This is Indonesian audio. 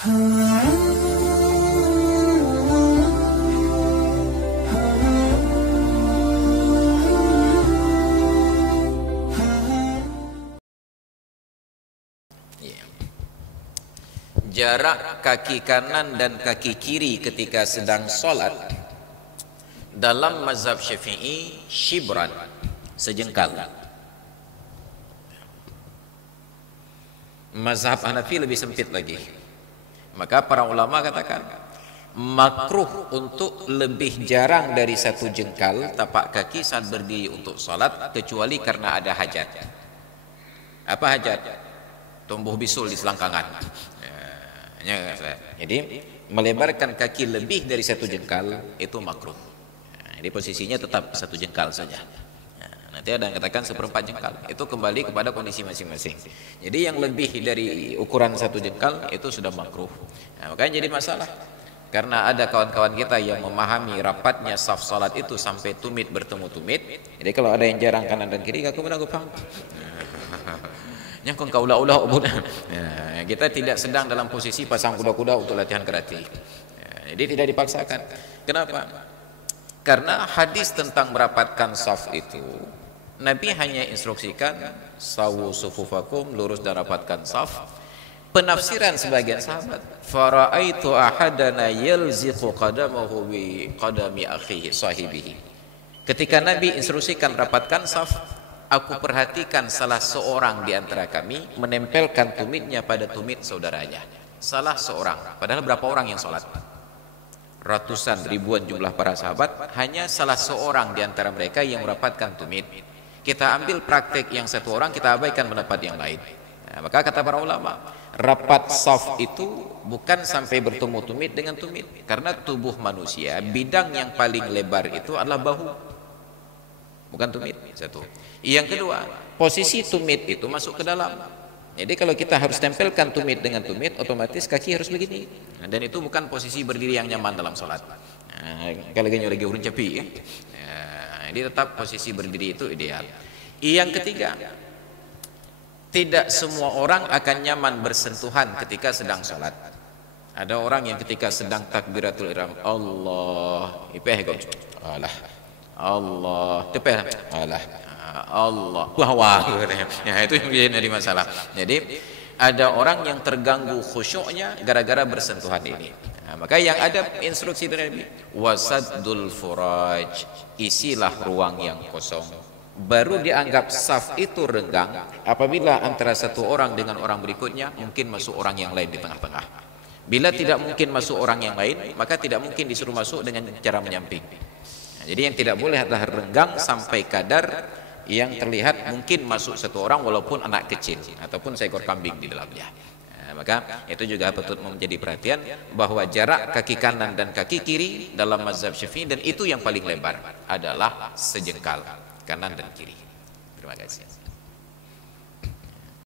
Jarak kaki kanan dan kaki kiri ketika sedang sholat dalam mazhab Syafi'i shibran, sejengkal. Mazhab Hanafi lebih sempit lagi. Maka para ulama katakan makruh untuk lebih jarang dari satu jengkal tapak kaki saat berdiri untuk sholat, kecuali karena ada hajat. Apa hajat? Tumbuh bisul di selangkangan. Jadi melebarkan kaki lebih dari satu jengkal itu makruh. Jadi posisinya tetap satu jengkal saja. Nanti ada yang katakan seperempat jengkal. Itu kembali kepada kondisi masing-masing. Jadi yang lebih dari ukuran satu jengkal itu sudah makruh. Makanya jadi masalah. Karena ada kawan-kawan kita yang memahami rapatnya saf salat itu sampai tumit bertemu tumit. Jadi kalau ada yang jarang kanan dan kiri, aku paham. Nyangkong kau ulah-ulah kita tidak sedang dalam posisi pasang kuda-kuda untuk latihan karate. Jadi tidak dipaksakan. Kenapa? Karena hadis tentang merapatkan saf itu Nabi hanya instruksikan sawu sufufakum, lurus dan rapatkan saf. Penafsiran sebagian sahabat, fara'aitu ahadana yalziqu qadamahu bi qadami akhihi sahibihi. Ketika Nabi instruksikan rapatkan saf, aku perhatikan salah seorang di antara kami menempelkan tumitnya pada tumit saudaranya. Salah seorang. Padahal berapa orang yang sholat? Ratusan, ribuan jumlah para sahabat. Hanya salah seorang di antara mereka yang merapatkan tumit. Kita ambil praktek yang satu orang, kita abaikan pendapat yang lain. Maka kata para ulama, rapat saf itu bukan sampai bertemu tumit dengan tumit. Karena tubuh manusia, bidang yang paling lebar itu adalah bahu, bukan tumit. Satu. Yang kedua, posisi tumit itu masuk ke dalam. Jadi kalau kita harus tempelkan tumit dengan tumit, otomatis kaki harus begini. Dan itu bukan posisi berdiri yang nyaman dalam sholat. Kalau lagi urun capi, jadi tetap posisi berdiri itu ideal. Yang ketiga, tidak semua orang akan nyaman bersentuhan ketika sedang sholat. Ada orang yang ketika sedang takbiratul ihram, Allah, Allah, Allah, Allah, Allah, wah, ya, itu yang jadi masalah. Jadi ada orang yang terganggu khusyuknya gara-gara bersentuhan ini. Maka yang ada instruksi dari Nabi, wasaddul furaj, isilah ruang yang kosong. Baru dianggap saf itu renggang apabila antara satu orang dengan orang berikutnya mungkin masuk orang yang lain di tengah-tengah. Bila tidak mungkin masuk orang yang lain, maka tidak mungkin disuruh masuk dengan cara menyamping. Jadi yang tidak boleh adalah renggang sampai kadar yang terlihat mungkin masuk satu orang walaupun anak kecil ataupun seekor kambing di dalamnya. Maka itu juga patut menjadi perhatian bahwa jarak kaki kanan dan kaki kiri dalam mazhab Syafi'i, dan itu yang paling lebar, adalah sejengkal kanan dan kiri. Terima kasih.